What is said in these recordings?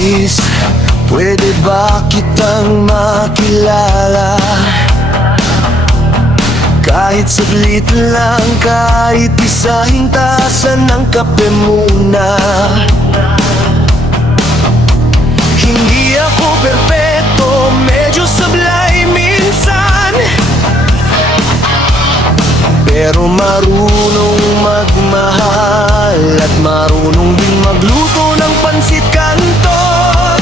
Miss, pwede ba kitang makilala? Kahit saglit lang, kahit isang tasan ng kape muna. Hindi ako perpekto, medyo sablay minsan, pero marunong magmahal at marunong din magluto ng pansit canton.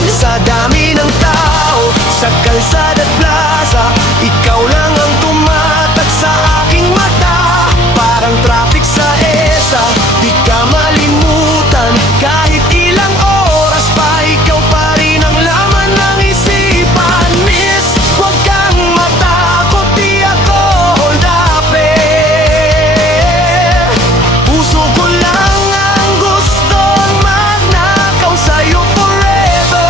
Sa dami ng tao, sa kalsada at plaza, ikaw lang ang tumatak sa aking mata. Parang traffic sa EDSA, di ka malimutan. Kahit ilang oras pa, ikaw pa rin ang laman ng isipan. Miss, huwag kang matakot, di ako hold up eh. Puso ko lang ang gustong magnakaw sa'yo forever.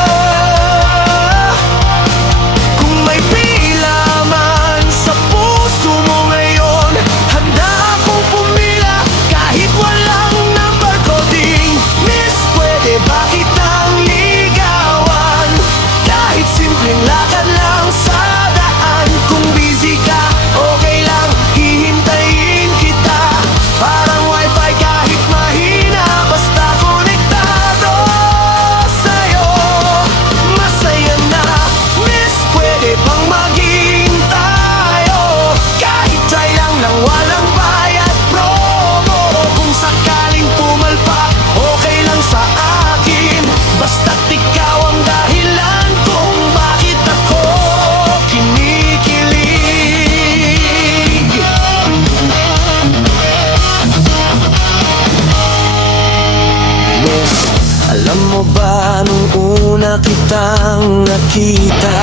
Kung may pila man sa puso mo ngayon, handa akong pumila kahit walang number coding. Miss, pwede ba kitang ligawan? Kahit simpleng lakad lang sa daan. Kung busy ka, okay lang, hihintayin kita. Parang wifi kahit mahina, basta konektado sa'yo. Masaya na, miss, pwede bang maging tayo? Kahit try lang nang walang bayad promo. Kung sakaling pumalpak, okay lang sa akin. Basta't ikaw ang dahilan kung bakit ako kinikilig. Miss, alam mo ba nung una kitang nakita,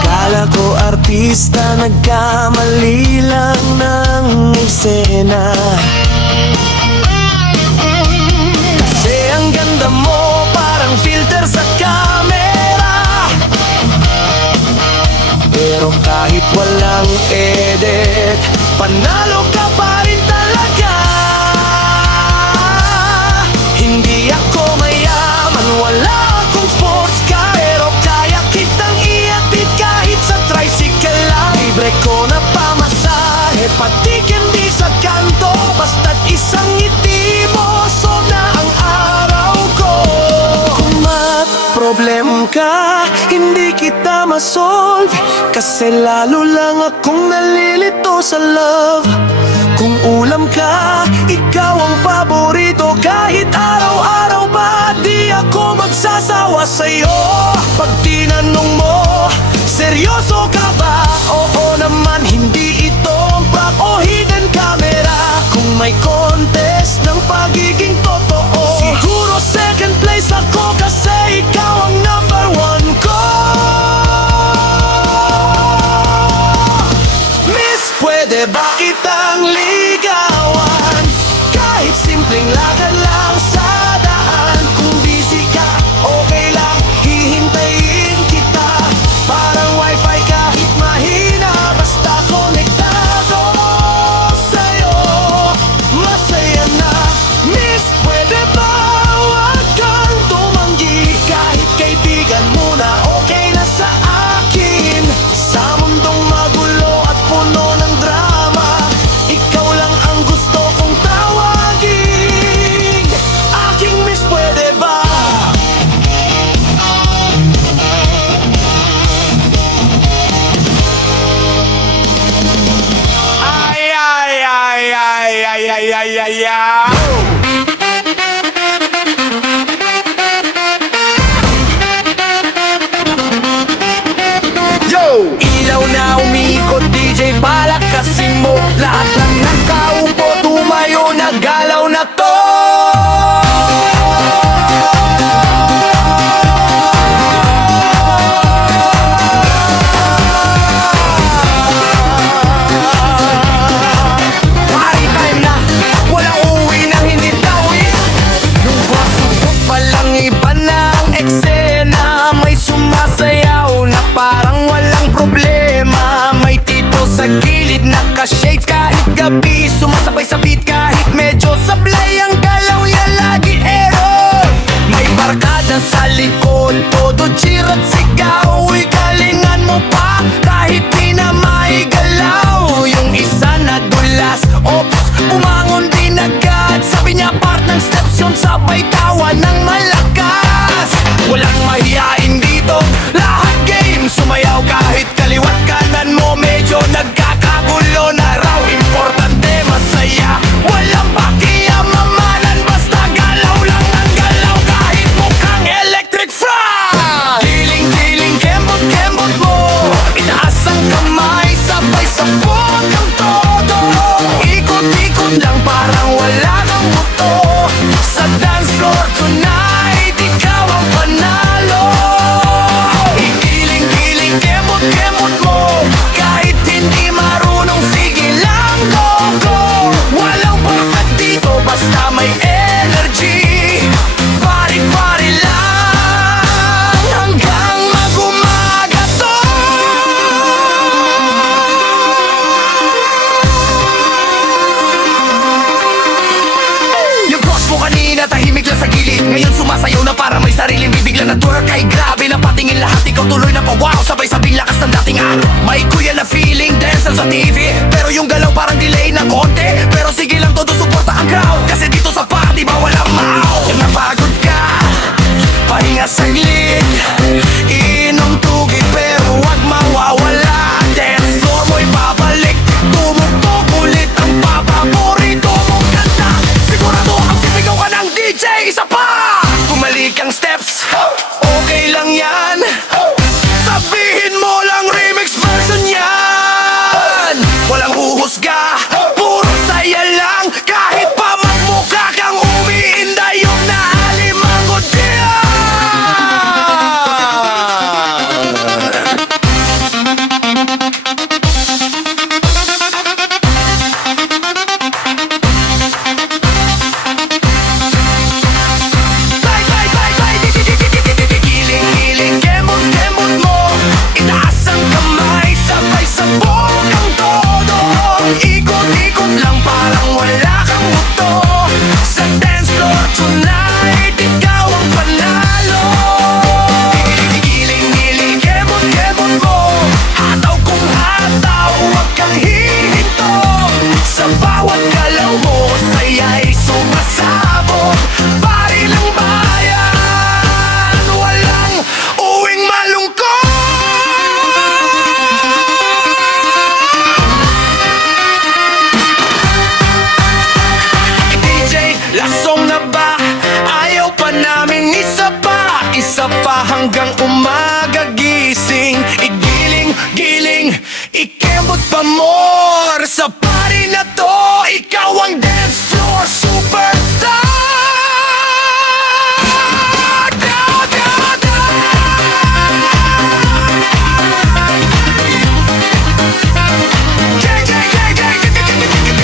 akala ko artista, nagkamali lang ng eksena. Kasi ang ganda mo, parang filter sa camera. Pero kahit walang edit, panalo ka pa rin talaga. Hindi ako mayaman, wala akong sports car, pero kaya kitang iatid kahit sa tricycle lang. Libre ko na pamasahe, pati candy sa kanto. Basta't isang ngiti mo, solve na ang araw ko. Kung ma-problem ka, hindi kita masolve, kasi lalo lang akong nalilito sa love. Kung ulam ka, ikaw ang paborito. Kahit araw-araw ba, di ako magsasawa sa'yo. Pag tinanong mo, seryoso ka ba? Oo naman, hindi ito prank o hidden camera. Kung may contest ng pagiging totoo, siguro second place ako, kasi ikaw ang number one ko. Miss, pwede ba kitang ligawan? Kahit simpleng lakad lang sa daan. Kung busy ka, okay lang, hihintayin kita. Parang wifi kahit mahina, basta konektado sa'yo. Masaya na, miss, pwede ba huwag kang tumanggi? aksyon, sabay tawa ng malakas. Walang mahihain dito, lahat game sumayaw. Kahit kaliwat kanan mo medyo nagkakagulo na raw, importante masaya, walang pakiyamamanan, basta galaw lang ang galaw kahit mukhang electric fan. Giling-giling, kembot-kembot mo, itaas ang kamay, sabay sabog ang todo. Ikot-ikot lang parang wala kang buto. Sa dance floor tonight, ikaw ang panalo. Igiling-giling, kembot-kembot mo, kahit hindi marunong, sige lang, go-go. Walang bakat dito, basta may energy. Pari-pari lang hanggang mag-umaga to. Yung crush mo kanina tahimik lang sa gilid, ngayon sumasayaw na para may sariling bibigla na twerk. Ay grabe na patingin lahat, ikaw tuloy na pa-wow, sabay-sabing lakas ng dating araw. May kuya na feeling, dancer sa TV, pero yung galaw parang delay na konti. Pero sige lang, todo suporta ang crowd, kasi dito sa party bawal ang maaw. Kung napagod ka, pahinga saglit, inom tugig pero wag mawawala. Dance floor mo'y babalik, tumugtog ulit ang paborito mong kanta. Sigurado ang sisigaw ka ng DJ, isa pa! Bumalik ang steps, okay lang yan, sabihin mo lang remix version yan. Walang huhusga, puro saya lang, kahit pa magmukha kang umiinda yung naalimango diyan. Giling-giling, kembot-kembot mo, itaas ang kamay, sabay sabog ang todo. Ikot-ikot lang parang wala kang buto. Sa dance floor tonight, ikaw ang panalo. Giling-giling, kembot-kembot mo, hataw kung hataw, huwag kang hihinto. Sa bawat galaw mo, saya'y sumasabog. Pari lang bayan, walang uwing malungkot. DJ, lasong na ba? Ayaw pa namin isa pa, isa pa hanggang umaga gising. Igiling-giling, ikembot pa more. Sa party na to, ikaw ang dance floor superstar. Da, da, da. Yeah, yeah, yeah, yeah, yeah, yeah, yeah, yeah.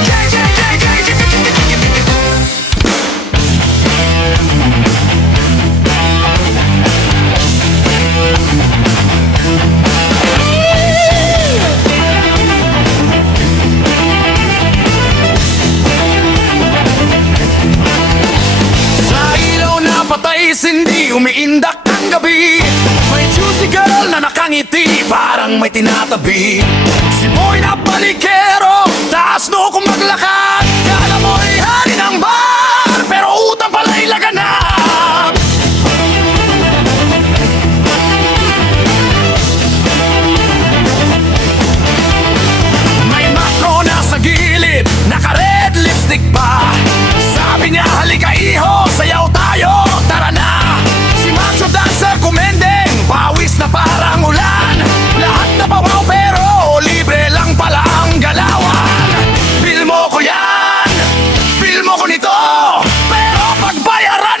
Yeah, yeah, yeah, yeah, yeah, yeah, yeah, yeah. Sa ilaw na patay, hindi umiindak ang gabi. May juicy girl na nakangiti, parang may tinatabi. Si boy na balikero, taas no kung maglakad. Kala mo'y hari ng bar, pero utang pala'y laganap. May makro na sa gilid, naka-red lipstick pa. Sabi niya, halika iho, sayaw tayo, tara na. Si macho dancer kumendeng, pawis na parang ulan. Lahat na pawaw pero libre lang pala ang galawan. Feel mo ko yan, feel mo ko nito, pero pagbayaran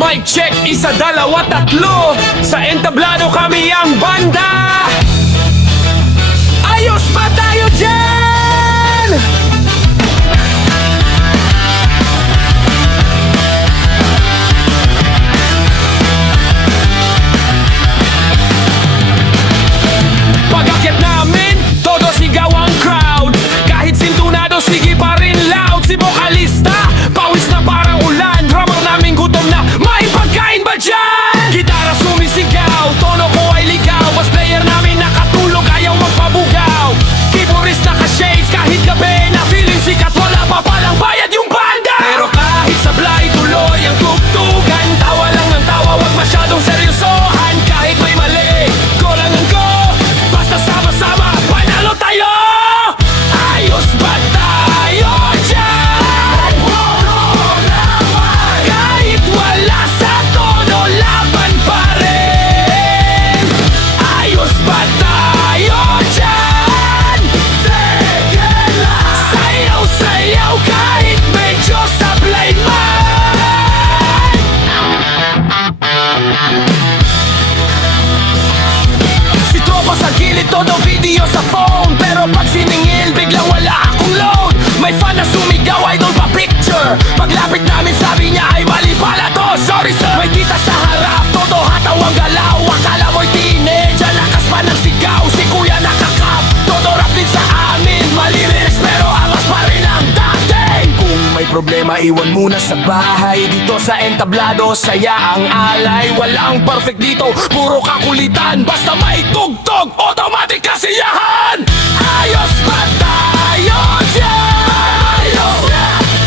Mic check, isa, dalawa, tatlo. Sa entablado kami ang banda. Ayos ba tayo dyan? Pag-akyat namin, todo sigaw ang crowd. Kahit sintunado, sige pa rin loud. Si vocalista, pawis na parang ulan. Drummer namin gutom na, may pagkain ba dyan? Gitara sumisigaw, tono ko ay ligaw. Bass player namin nakatulog, ayaw magpabugaw. Keyboardist naka-shades, kahit gabi na feeling sikat, wala pa palang bayad yung banda. Pero kahit sablay, tuloy ang tugtugan. Tawa lang ng tawa, wag masyadong seryosohan. Kahit may mali, go lang ang go. Basta sama-sama, panalo tayo! Ayos ba tayo dyan? Kahit wala sa tono, laban pa rin. Ayos ba tayo dyan? Sige lang! Sayaw-sayaw kahit medyo sablay man. Si tropa sa gilid, todo video sa phone. Pero pag siningil, biglang wala akong load. May fan na sumigaw, idol pa picture. Paglapit namin sabi niya ay mali pala to. Sorry sir. May kita sa harap, todo hataw ang galaw. Akala mo'y teenage, lakas pa ng sigaw. Si kuya nakakap, todo rap din sa amin. Mali lyrics pero angas pa rin ang dating. Kung may problema, iwan muna sa bahay. Dito sa entablado, saya ang alay. Walang perfect dito, puro kakulitan. Basta may tugtog, automatic kasiyahan. Ayos ba tayo dyan?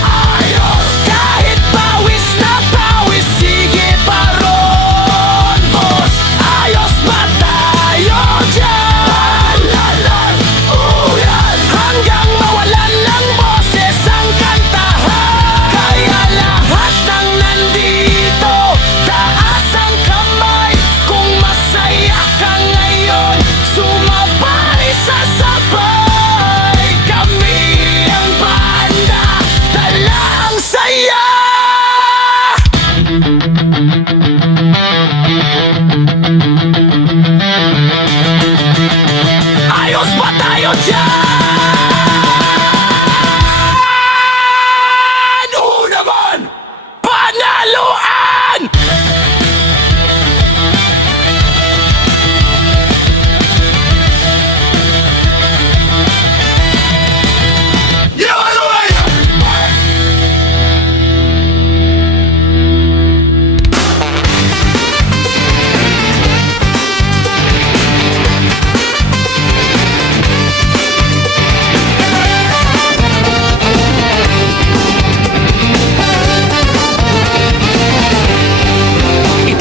Ayos. Kahit pawis na pawis, sige pa ron, boss. Ayos ba tayo dyan? Hanggang mawalan lang boses ang kantahan. Kaya lahat ng nandito, taas ang kamay. Kung masaya ka ngayon, sumabay sasabay. Kami ang banda, dala ang saya. Ayos ba tayo dyan? Oo naman! Panaluan!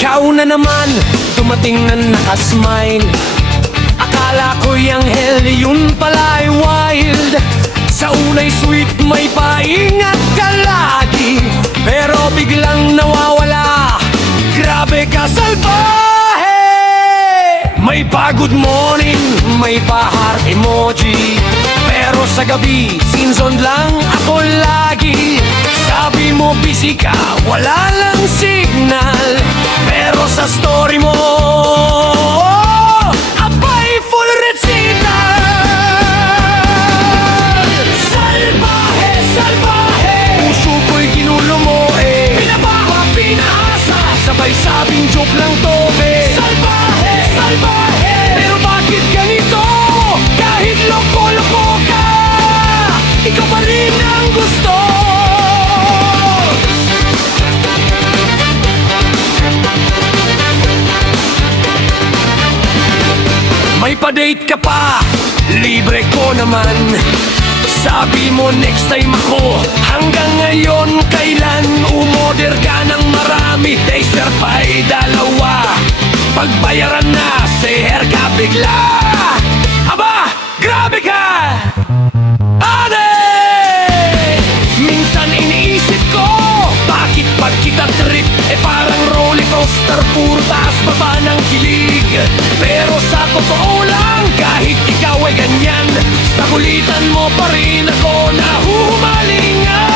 Ikaw na naman, dumating na nakasmile. Akala ko yung hell, yun pala ay wild. Sa unay sweet, may paingat ka lagi. Pero biglang nawawala, grabe ka salbahe. May pa good morning, may pa heart emoji. Pero sa gabi, sinzon lang ako lagi. Sabi mo busy ka, wala lang signal. Pero sa story mo, abay full recital. Salbahe, salbahe, puso ko'y ginulo mo eh. Pinababa, pinaasa, sabay sabing joke lang to eh. Salbahe, salbahe, pero bakit ganito? Kahit loko-loko ka, ikaw pa rin ang gusto. May pa-date ka pa, libre ko naman. Sabi mo next time ako, hanggang ngayon kailan? Umorder ka ng marami, taster pa'y dalawa. Pagbayaran na, seher ka bigla. Aba, grabe ka! Ane! Minsan iniisip ko, bakit pag kita trip, parang roller coaster, puro taas baba ng kilig. Pero sa totoo lang, kahit ikaw ay ganyan, sa kulitan mo pa rin ako na humalingan.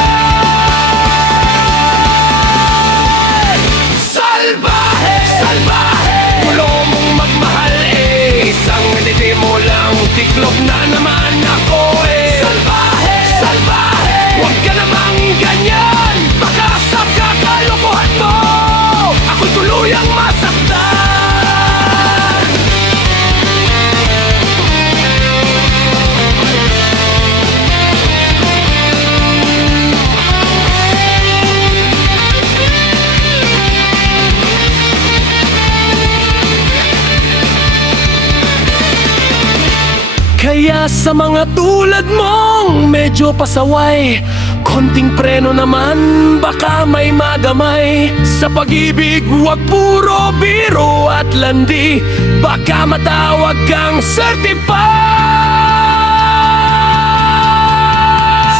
Kaya sa mga tulad mong medyo pasaway, konting preno naman, baka may madamay. Sa pag-ibig, huwag puro biro at landi, baka matawag kang certified.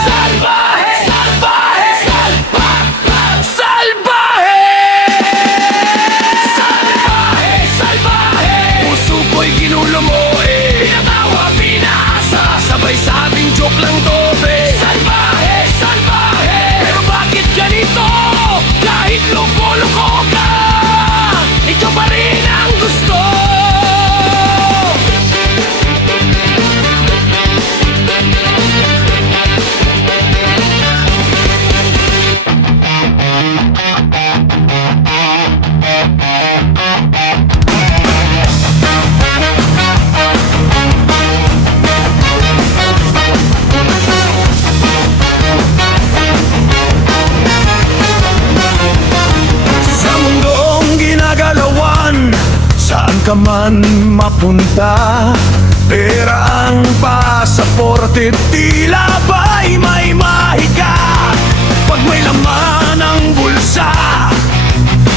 Salvaje! Salvaje! Salvaje! Salvaje! Salvaje! Puso ko'y ginulo mo eh, pinatawa, pinaasa, sabay sabing joke lang to be. Salvaje! Salvaje! Pero bakit ganito? Kahit loko-loko ka, ikaw pa rin ang gusto. Sa mundong ginagalawan, saan ka man mapunta, pera ang pasaporte, tila ba'y may mahika. Pag may laman ang bulsa,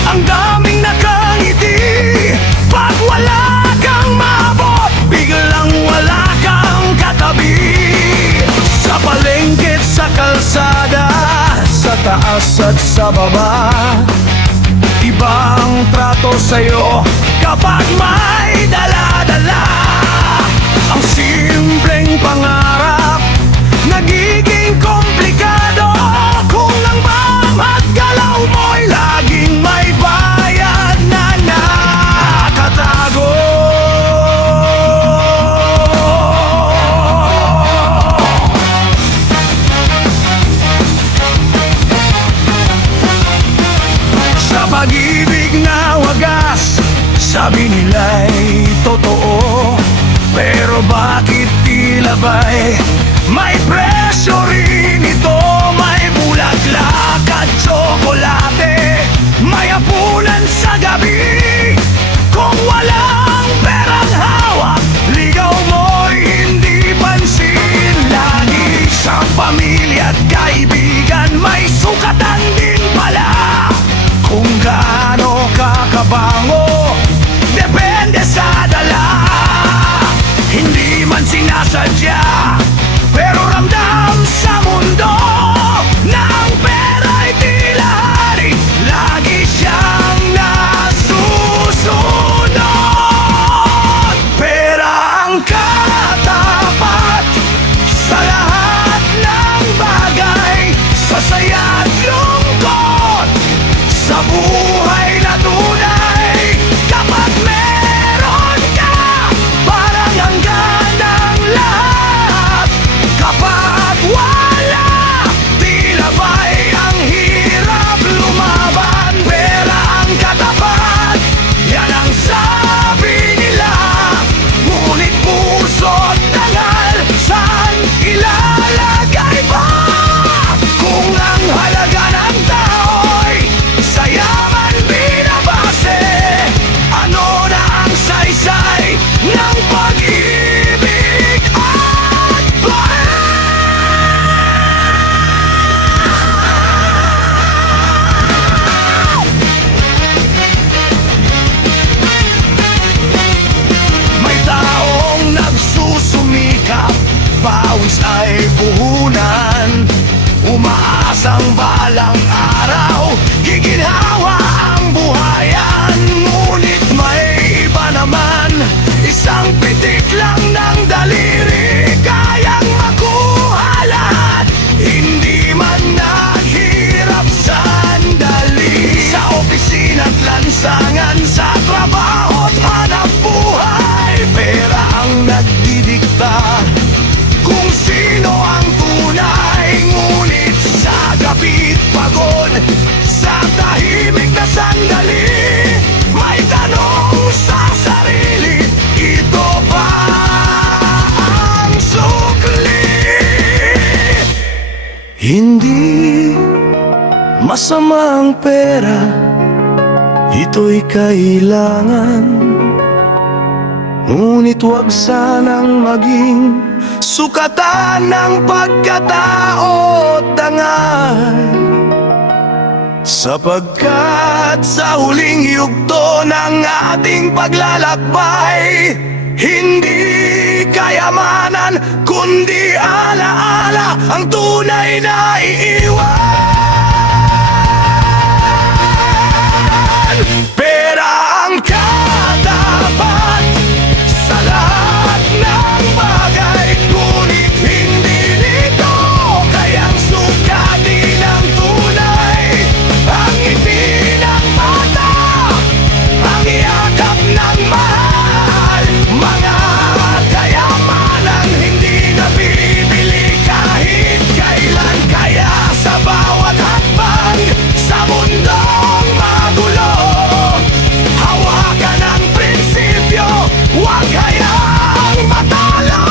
ang daming nakangiti. Pag wala kang maabot, biglang wala kang katabi. Sa palengke, sa kalsada, sa taas at sa baba, ibang trato sa'yo kapag may dala-dala. Ang simpleng pangarap nagiging komplikado kung ang bawat galaw mo'y laging may bayad na nakatago. Sa pag-ibig na wagas, sabi nila'y totoo, pero bakit tila ba'y may presyo rin ito? May bulaklak at tsokolate, may hapunan sa gabi. Kung walang perang hawak, ligaw mo'y hindi pansin. Lagi sa pamilya at kaibigan, may sukatan din pala. Kung gaano kakabango, depende sa dala. Hindi man sinasadya, pero ramdam sa mundo na ang pera'y tila hari, lagi siyang nasusunod. Pera ang katapat sa lahat ng bagay, sa saya at lungkot, sa buhay na tunay. Kapag meron ka, parang hanggan ang lahat. Kapag wala, tila ba'y ang hirap lumaban. Pera ang katapat, yan ang sabi nila. Ngunit puso't dangal, saan ilalagay ba? Kung ang halaga ng tao'y sa yaman binabase, ano na ang saysay ng pag-ibig at bahay? May taong nagsusumikap, pawis ay puhunan, umaasang balang araw, giginhawa ang buhayan. Ngunit may iba naman, isang pitik lang ng daliri, kayang makuha lahat, hindi man naghirap sandali. Sa opisina't lansangan, sa trabaho't hanap buhay, pera ang nagdidikta kung sino ang tunay. Ngunit sa gabi't pagod, sa tahimik na sandali, may tanong sa sarili, ito ba ang sukli? Hindi masama ang pera, ito'y kailangan. Ngunit huwag sanang maging sukatan ng pagkatao o dangal, sapagkat sa huling yugto ng ating paglalakbay, hindi kayamanan kundi alaala ang tunay na iiwan. Pera ang katapat sa lahat ng bagay, ngunit hindi nito kayang sukatin ang tunay. Ang ngiti ng mata, ang yakap ng mahal, mga kayamanang hindi nabibili kahit kailan. Kaya sa bawat hakbang sa mundong magulo, hawakan ang prinsipyo, huwag hayaang matalo.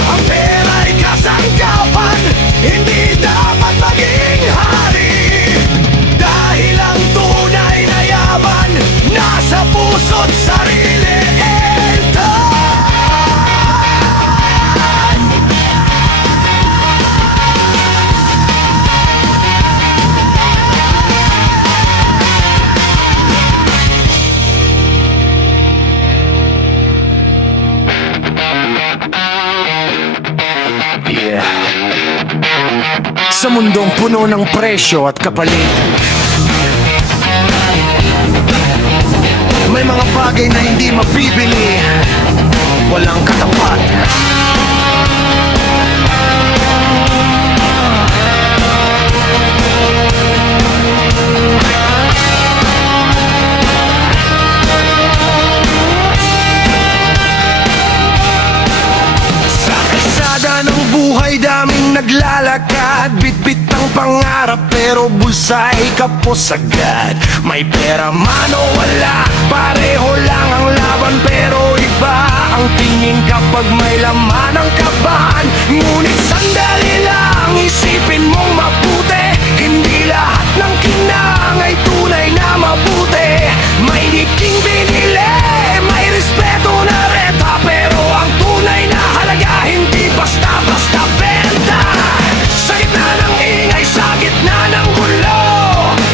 Ang pera'y kasangkapan, hindi dapat maging hari, dahil ang tunay na yaman nasa puso't sarili. Yeah. Sa mundong puno ng presyo at kapalit, may mga bagay na hindi mabibili, walang katapat. Sa kalsada ng buhay daming naglalakad, bitbit ng pangarap pero bulsa'y kapos agad. May pera man o wala, pareho lang ang laban, pero iba ang tingin kapag may laman ang kaban. Ngunit sandali lang, isipin mong mabuti, hindi lahat ng kinang ay tunay na mabuti. May niking binili, may respeto na reta, pero ang tunay na halaga hindi basta-basta benta. Sa gitna ng ingay, sa gitna ng gulo,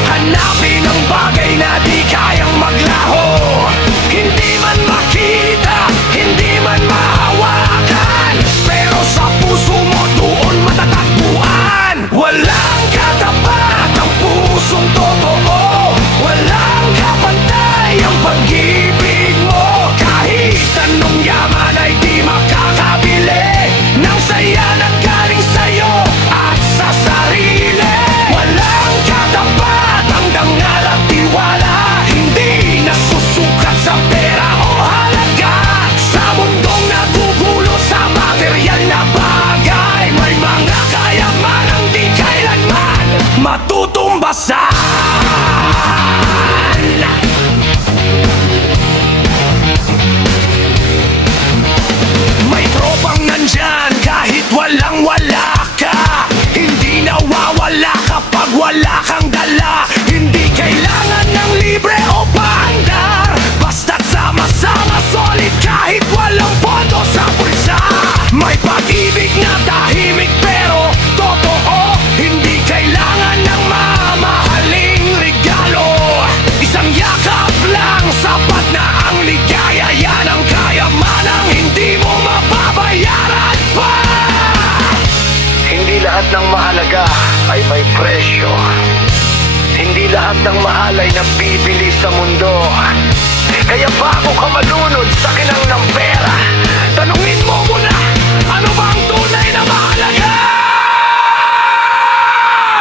hanapin ang bagay na di kayang maglaho. Hindi man makita, hindi man mahawakan, pero sa puso mo doon matatagpuan. Walang katapat ang pusong totoo, walang kapantay ang pag-ibig mo. Kahit anong yaman ay di makakabili ng saya na galing sa'yo at sa sarili. Walang katapat ang dangal at tiwala, hindi nasusukat sa pera o halaga. Sa mundong nagugulo sa material na bagay, may mga kayamanang di kailanman matutumbasan. May tropang nandyan kahit walang-wala ka, hindi nawawala kapag wala kang dala. Hindi kailangan ng libre o paandar, basta't sama-sama solid kahit walang pondo sa bulsa. May pag-ibig na tahimik pero totoo, hindi kailangan ng mamahaling regalo. Isang yakap lang sapat na ang ligaya, yan ang kayamanang hindi mo mababayaran pa. Hindi lahat ng mahalaga ay may presyo, hindi lahat ng mahal ay nabibili sa mundo. Kaya bago ka malunod sa kinang ng pera, tanungin mo muna, ano ba ang tunay na mahalaga?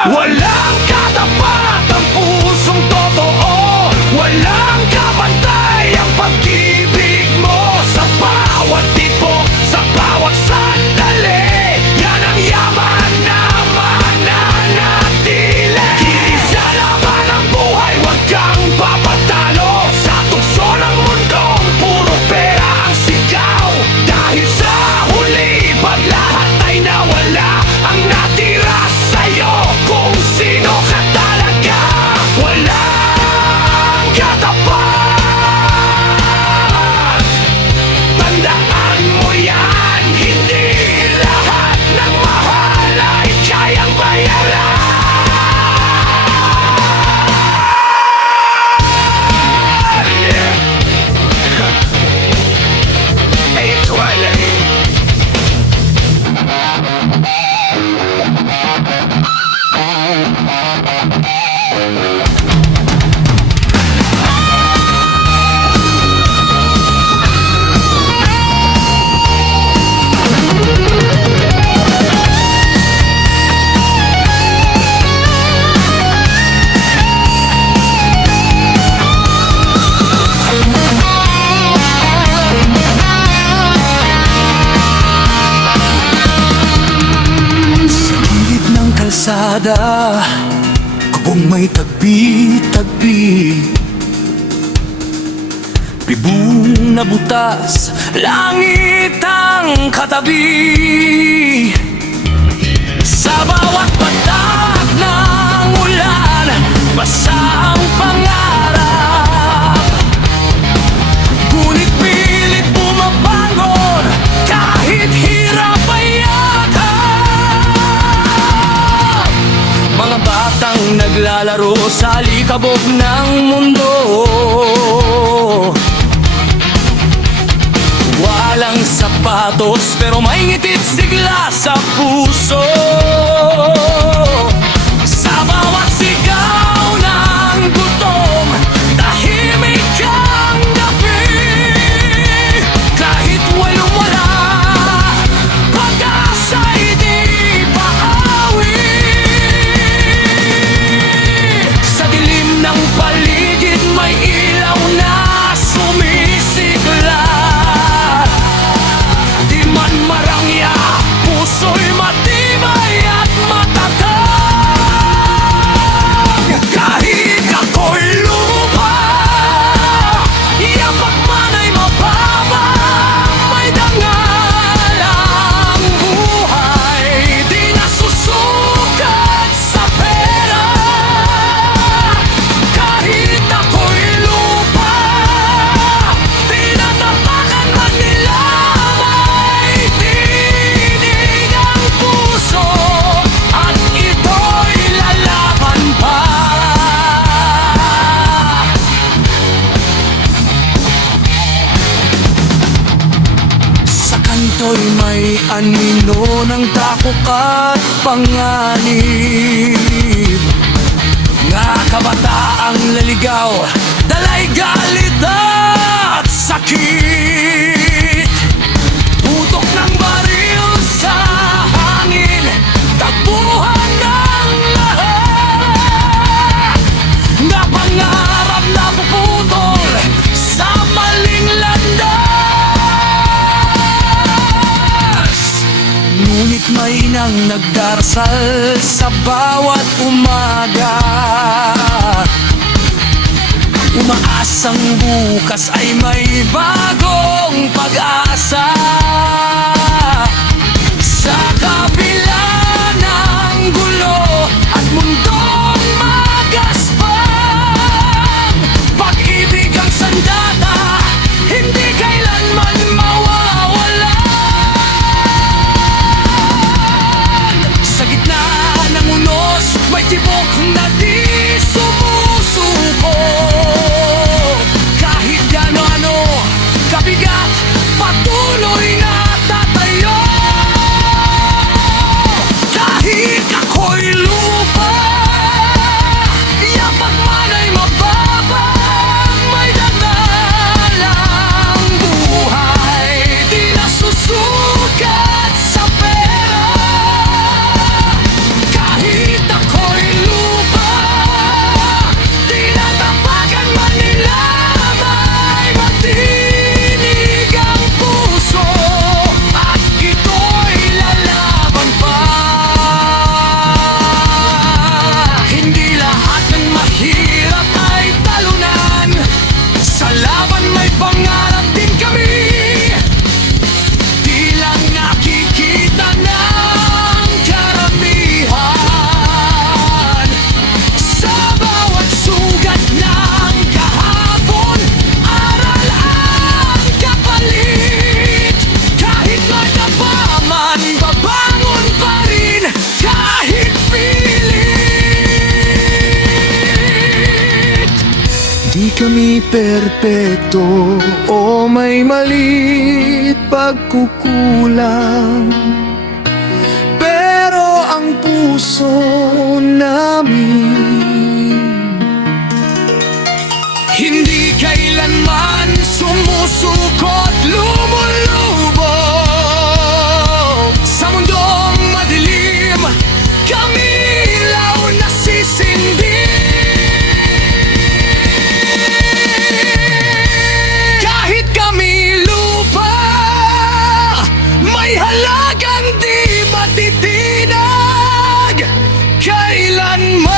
Walang katapat ang pusong totoo, walang kapantay ang pag-ibig mo. Sa bawat tipo, sa bawat sandali, yan ang yaman na mananatili. Sa laban ng buhay, huwag kang papatalo. Sa tukso ng mundong puro pera ang sigaw, dahil may tagbi-tagbi, bibong na butas, langit ang katabi. Sa bawat patak ng ulan, basa ang pangarap. Ngunit pilit bumabangon kahit hirap ay yakap. Mga batang naglalaro sa likabok ng mundo, walang sapatos pero may ngitit sigla sa puso. Sa bawat sigaw ng gutom, tahimik ang gabi. Kahit walang wala, pag-asa'y di paawi. Sa dilim ng paligid may ilaw na sumisigla. Di man marangya, puso'y matibay at matatag. Kahit ako'y lupa, yapak man ay mababa. May dangal ang buhay, di nasusukat sa pera. Kahit ako'y lupa, tinatapakan man nila. May tinig ang puso at ito'y lalaban pa. Sa kanto'y may anino ng takot at panganib. Nga kabataang laligaw, dalay galit at sakit. Putok ng baril sa hangin, takbuhan ng lahat. Na pangarap na puputol sa maling landas. Ngunit may nang nagdarasal sa bawat umaga, umaasang bukas ay may bagong pag-asa. Sa kabila ng gulo at mundong magaspang, pag-ibig ang sandata, hindi kailanman mawawalan. Sa gitna ng unos, may tibok na di sumusuko. Kahit ano-ano kabigat, patuloy na tatayo. Kahit ako'y lupa, yapak man ay mababa. May dangal ang buhay, di nasusukat sa pera. Kahit ako'y lupa, tinatapakan man nila. May matinig ang puso at ito'y lalaban pa. Hindi lahat ng mahirap ay talunan. Sa laban may pangarap din kami. Di lang nakikita ng karamihan. Sa bawat sugat ng kahapon, aral ang kapalit. Kahit magtapaman, babangon pa rin kahit pilit. Di kami perpekto o may malit pagkukulang, pero ang puso namin hindi kailanman sumusukot, lumulubog. Sa mundong madilim, kami ilaw na sisindi. Kahit kami lupa, may halagang di matitinag kailanman.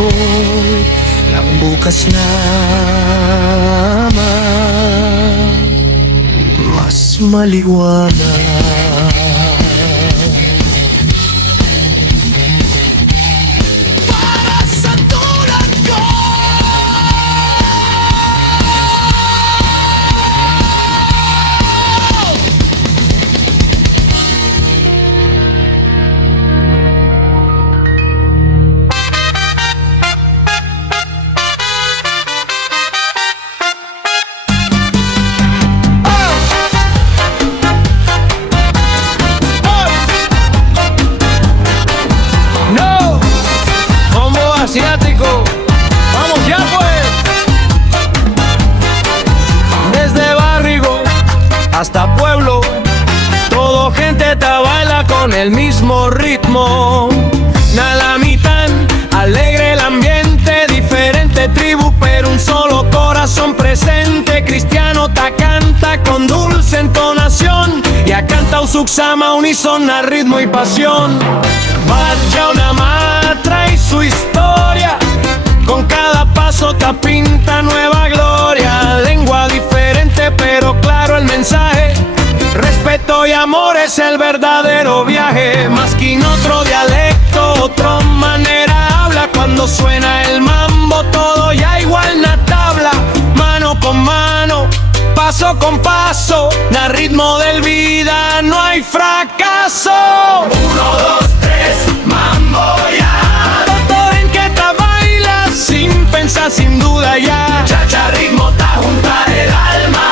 malabo lang bukas naman mas maliwanag. Para sa tulad ko, No, combo asiático, vamos ya pues. Desde barrio hasta pueblo, todo gente te baila con el mismo ritmo. Nalamítán, alegre el ambiente, diferente tribu pero un solo corazón presente. Cristiano ta canta con dulce entonación y a canta usuksama unisona, ritmo y pasión. Vaya una matra y su historia, con cada paso te pinta nueva gloria. Lengua diferente pero claro el mensaje, respeto y amor es el verdadero viaje. Más que en otro dialecto, otra manera habla. Cuando suena el mambo todo ya igual na tabla. Mano con mano, paso con paso, na ritmo del vida no hay fracaso. 1, 2, 3, mambo ya. Todo en que te bailas sin pensar, sin duda ya. Cha-cha ritmo ta junta el alma.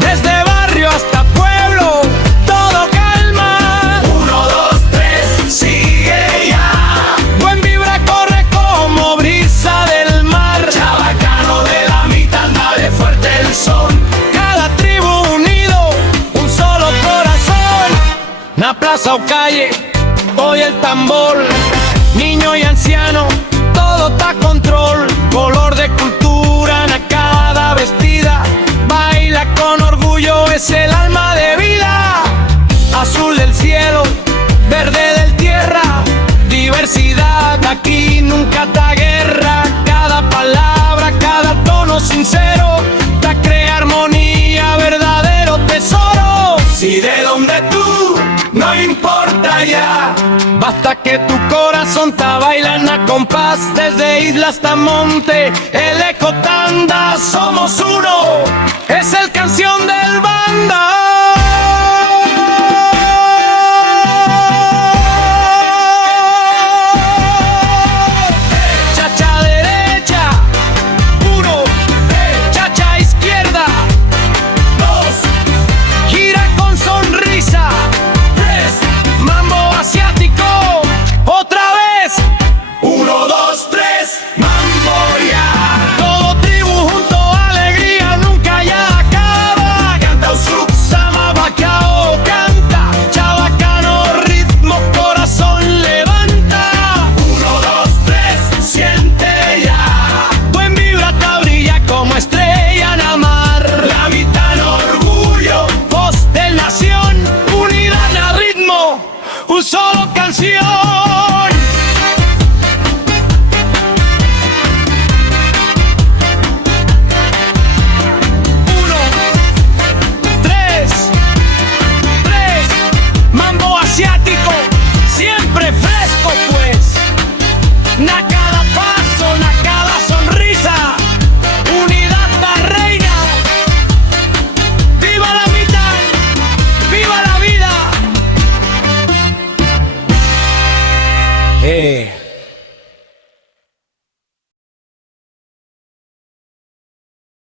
Desde barrio hasta pueblo, todo calma. 1, 2, 3, sigue ya. Buen vibra corre como brisa del mar. Chabacano de la mitad, dale fuerte el son. Cada tribu unido, un solo corazón. Na plaza o calle, oye el tambor. Niño y anciano, todo está a control. Color de cultura en cada vestida. Baila con orgullo, es el alma de vida. Azul del cielo, verde del tierra. Diversidad, aquí nunca está guerra. Cada palabra, cada tono sincero, te crea armonía, verdadero tesoro. Si de donde tú, no importa ya. Basta que tu corazón te baila a compás. Desde isla hasta monte, el eco tanda. Somos uno, es el canción del banda.